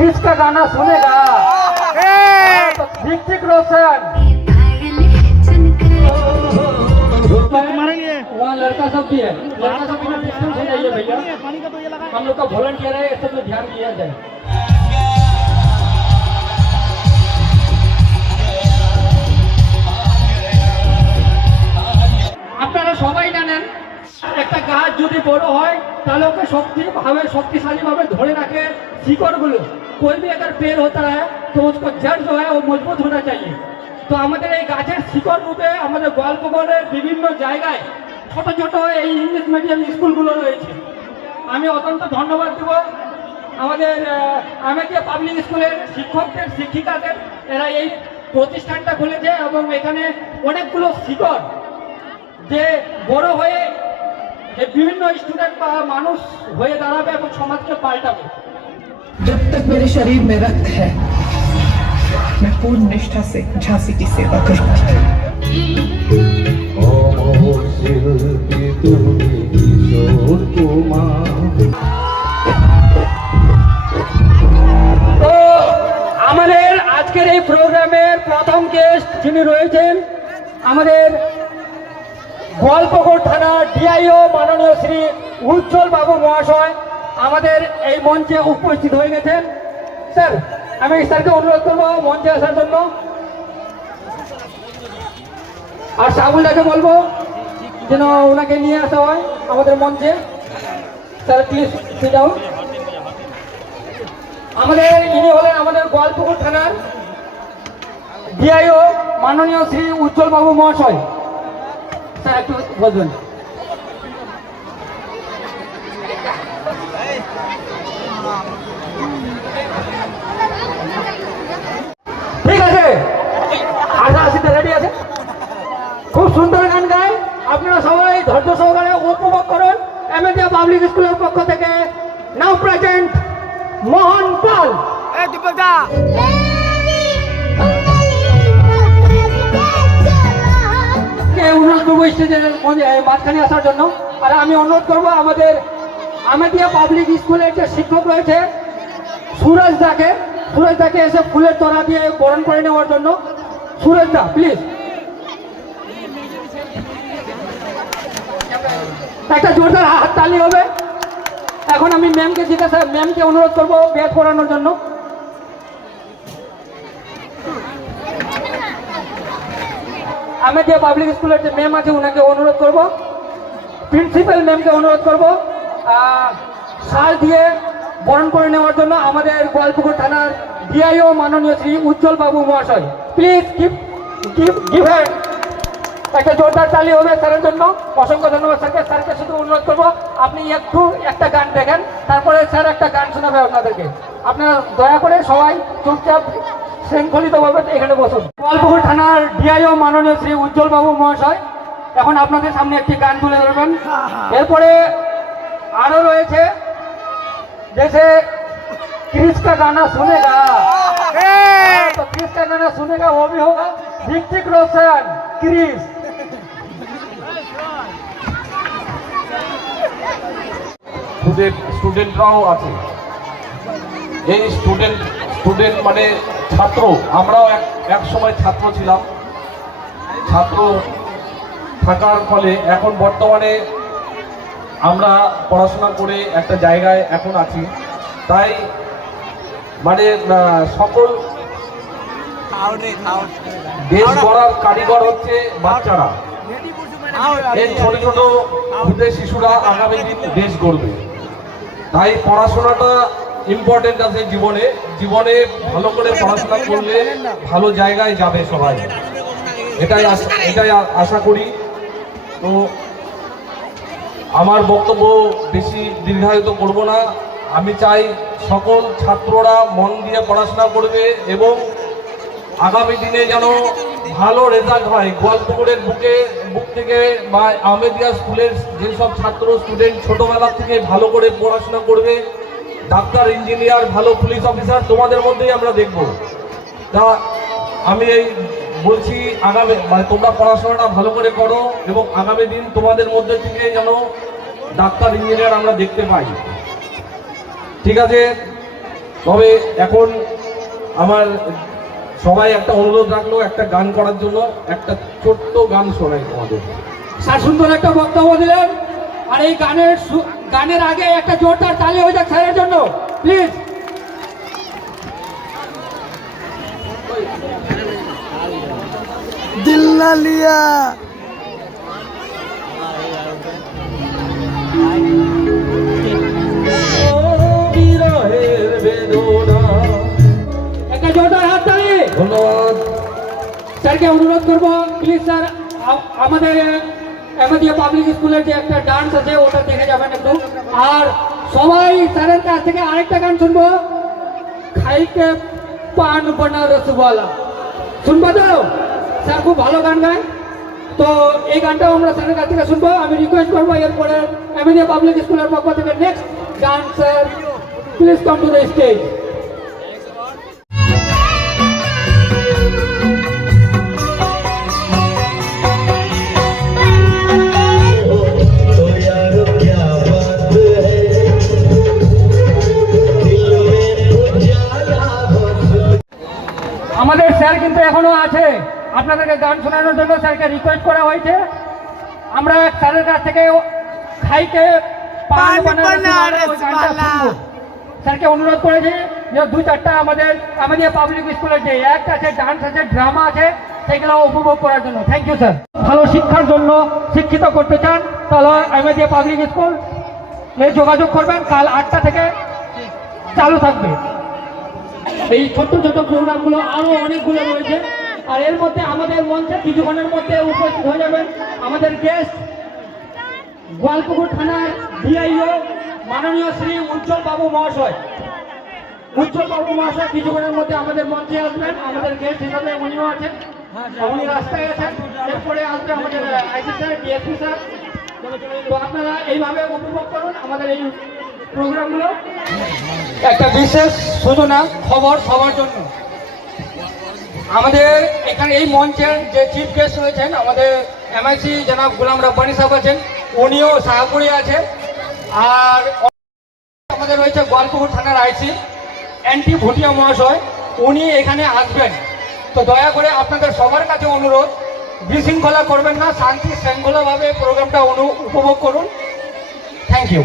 किसका गाना सुनेगा तो ऋतिक रोशन। वहाँ लड़का सब भी है, लड़का सब बिना डिस्टेंस हो जाइए भैया, हम लोग का वॉलंटियर है, सब में ध्यान दिया जाए। আপনারা সবাই জানেন একটা গাছ যদি বড় হয় তাহলে ওকে शक्तिशाली भावे धरे रखे शिकड़ गुलो। कोई भी अगर पेड़ होता है तो उसको जड़ जो है वो मजबूत होना चाहिए। तो हमारे गाছের শিকড় রূপে আমাদের গোয়ালপুকুরের বিভিন্ন জায়গায় ছোট ছোট এই ইংলিশ মিডিয়াম স্কুলগুলো রয়েছে। আমি অত্যন্ত ধন্যবাদ দেব আমাদের আমেদিয়া পাবলিক স্কুলের শিক্ষকদের শিক্ষিকাদের, এরা এই প্রতিষ্ঠানটা খুলেছে এবং এখানে অনেকগুলো শিকড় যে বড় হয়ে বিভিন্ন স্টুডেন্ট বা মানুষ হয়ে দাঁড়াবে এবং সমাজকে পাল্টাবে। जब तक मेरे शरीर में रक्त है मैं पूर्ण निष्ठा से झांसी की सेवा करूंगी। তো আমাদের আজকের এই প্রোগ্রামের প্রথম গেস্ট যিনি রয়েছেন আমাদের গোয়ালপুকুর থানা ডিআইও মাননীয় শ্রী উজ্জ্বল বাবু মহাশয় আমাদের এই মঞ্চে উপস্থিত হয়ে গেছেন। স্যার, আমি স্যারকে অনুরোধ করবো মঞ্চে আসার জন্য, আর সাবুলদাকে বলবো যেন ওনাকে নিয়ে আসা হয় আমাদের মঞ্চে। Sir please sit down. আমাদের ইনি হলেন আমাদের গোয়ালপুকুর থানার ডিআইও মাননীয় শ্রী উজ্জ্বল বাবু মহাশয়। স্যার একটু বলবেন। ঠিক আছে, আশা আসিতে রেডি আছে, খুব সুন্দর গান গায়, আপনারা সবাই ধৈর্য সহকারে উপভোগ করুন। আমেদিয়া পাবলিক স্কুলের পক্ষ থেকে নাও প্রেজেন্ট মোহন পাল। অনুরোধ করবো স্টেজের মাঝখানে আসার জন্য। আর আমি অনুরোধ করবো আমাদের আমেদিয়া পাবলিক স্কুলের যে শিক্ষক রয়েছে সুরজ দাকে এসে ফুলের তোড়া দিয়ে বরণ করে নেওয়ার জন্য। সুরজ দা প্লিজ একটা জোরদার হাত তালি হবে। এখন আমি ম্যামকে অনুরোধ করবো ব্যাগ পরানোর জন্য। আমেদিয়া পাবলিক স্কুলের যে ম্যাম আছে ওনাকে অনুরোধ করব, প্রিন্সিপাল ম্যামকে অনুরোধ করব শাল দিয়ে বরণ করে নেওয়ার জন্য আমাদের গোয়ালপুকুর থানার ডিআইও মাননীয় শ্রী উজ্জ্বল বাবু মহাশয়। প্লিজ গিভ হ্যান্ড, একটা জোরদার তালি হবে স্যারের জন্য। অসংখ্য ধন্যবাদ স্যারকে। স্যারকে শুধু অনুরোধ করবো আপনি একটা গান দেখেন, তারপরে স্যার একটা গান শোনাবে আপনাদেরকে। আপনারা দয়া করে সবাই চুপচাপ শৃঙ্খলিতভাবে এখানে বসুন। গোয়ালপুকুর থানার ডিআইও মাননীয় শ্রী উজ্জ্বল বাবু মহাশয় এখন আপনাদের সামনে একটি গান তুলে ধরবেন। এরপরে আরো রয়েছে जैसे क्रिस का गाना सुनेगा तो क्रिस का गाना सुनेगा वो भी होगा ऋतिक रोशन क्रिस। স্টুডেন্টরাও আছে। এই স্টুডেন্ট মানে ছাত্র, আমরাও এক সময় ছাত্র ছিলাম। ছাত্র থাকার ফলে এখন বর্তমানে আমরা পড়াশোনা করে একটা জায়গায় এখন আছি। তাই মানে সকল দেশ গড়ার কারিগর হচ্ছে বাচ্চারা। এই ছোট ছোট ক্ষুদ্র শিশুরা আগামী দিন দেশ গড়বে। তাই পড়াশোনাটা ইম্পর্টেন্ট আছে জীবনে ভালো করে পড়াশোনা করলে ভালো জায়গায় যাবে সবাই, এটাই আশা করি। তো আমার বক্তব্য বেশি দীর্ঘায়িত করব না। আমি চাই সকল ছাত্ররা মন দিয়ে পড়াশোনা করবে এবং আগামী দিনে যেন ভালো রেজাল্ট হয়। গোয়ালপুকুরের বুক থেকে বা আমেদিয়া স্কুলের যেসব ছাত্র স্টুডেন্ট ছোটবেলা থেকে ভালো করে পড়াশোনা করবে, ডাক্তার, ইঞ্জিনিয়ার, ভালো পুলিশ অফিসার তোমাদের মধ্যেই আমরা দেখব। তা আমি এই বলছি আগামী মানে তোমরা পড়াশোনাটা ভালো করে করো এবং আগামী দিন তোমাদের মধ্যে থেকে যেন ডাক্তার, ইঞ্জিনিয়ার আমরা দেখতে পাই। ঠিক আছে, তবে এখন আমার সবাই একটা অনুরোধ রাখলো একটা গান করার জন্য, একটা ছোট্ট গান শোনাই তোমাদের। স্যার সুন্দর একটা বক্তব্য দিলেন, আর এই গানের আগে একটা জোরদার তালি হয়ে যাক স্যারের জন্য প্লিজ। दिल ना लिया বিরহের বেদনা। একটা জোরদার হাত তালি। ধন্যবাদ। স্যারকে অনুরোধ করবো প্লিজ স্যার, আমাদের আমাদের পাবলিক স্কুলের যে একটা ডান্স আছে ওটা দেখে যাবেন একটু। আর সবাই স্যারের কাছ থেকে আরেকটা গান শুনবো, খাইকে পান বানা রসগোল্লা, শুনবো তো? স্যার খুব ভালো গান গায়, তো এই গানটাও আমরা স্যারের কাছ থেকে শুনবো। আমি রিকোয়েস্ট করবো এরপরে এমএনএ পাবলিক স্কুলের পক্ষ থেকে next dancer please come to the stage. আমাদের স্যার কিন্তু এখনো আছে, আপনাদেরকে গান শোনানোর জন্য স্যারকে রিকোয়েস্ট করা হয়েছে। আমরা স্যারের কাছ থেকে খাইকে পান বানা রসগোল্লা স্যারকে অনুরোধ করেছি যে 2-4টা আমাদের পাবলিক স্কুলের যে অ্যাক্ট আছে, ডান্স আছে, ড্রামা আছে, সেগুলো উপভোগ করার জন্য। Thank you sir. ভালো শিক্ষার জন্য শিক্ষিত করতে চান তাহলে আমাদের পাবলিক স্কুল যোগাযোগ করবেন, কাল 8টা থেকে চালু থাকবে। এই ছোট্ট ছোট্ট প্রোগ্রামগুলো আরো অনেকগুলো রয়েছে, আর এর মধ্যে আমাদের মঞ্চে কিছুক্ষণের মধ্যে উপস্থিত হয়ে যাবেন আমাদের গেস্ট গোয়ালপুকুর থানার ডিআইও মাননীয় শ্রী উজ্জ্বল বাবু মহাশয়। উজ্জ্বল বাবু মহাশয় কিছুক্ষণের মধ্যে আমাদের মঞ্চে আসবেন, আমাদের গেস্ট হিসাবে উনিও আছেন, উনি রাস্তায় আছেন। এরপরে আসবে আমাদের আইসি স্যার, ডিএসপি স্যার। তো আপনারা এইভাবে উপভোগ করুন আমাদের এই প্রোগ্রামগুলো। একটা বিশেষ সূচনা খবর সবার জন্য, আমাদের এখানে এই মঞ্চের যে চিফ গেস্ট রয়েছেন আমাদের এমআইসি জনাব গোলাম রব্বানী সাহেব আছেন, উনিও শাহপুরে আছে। আর আমাদের রয়েছে গোয়ালপুকুর থানার আইসি এনটি ভুটিয়া মহাশয়, উনি এখানে আসবেন। তো দয়া করে আপনাদের সবার কাছে অনুরোধ, বিশৃঙ্খলা করবেন না, শান্তি শৃঙ্খলাভাবে প্রোগ্রামটা উপভোগ করুন। Thank you.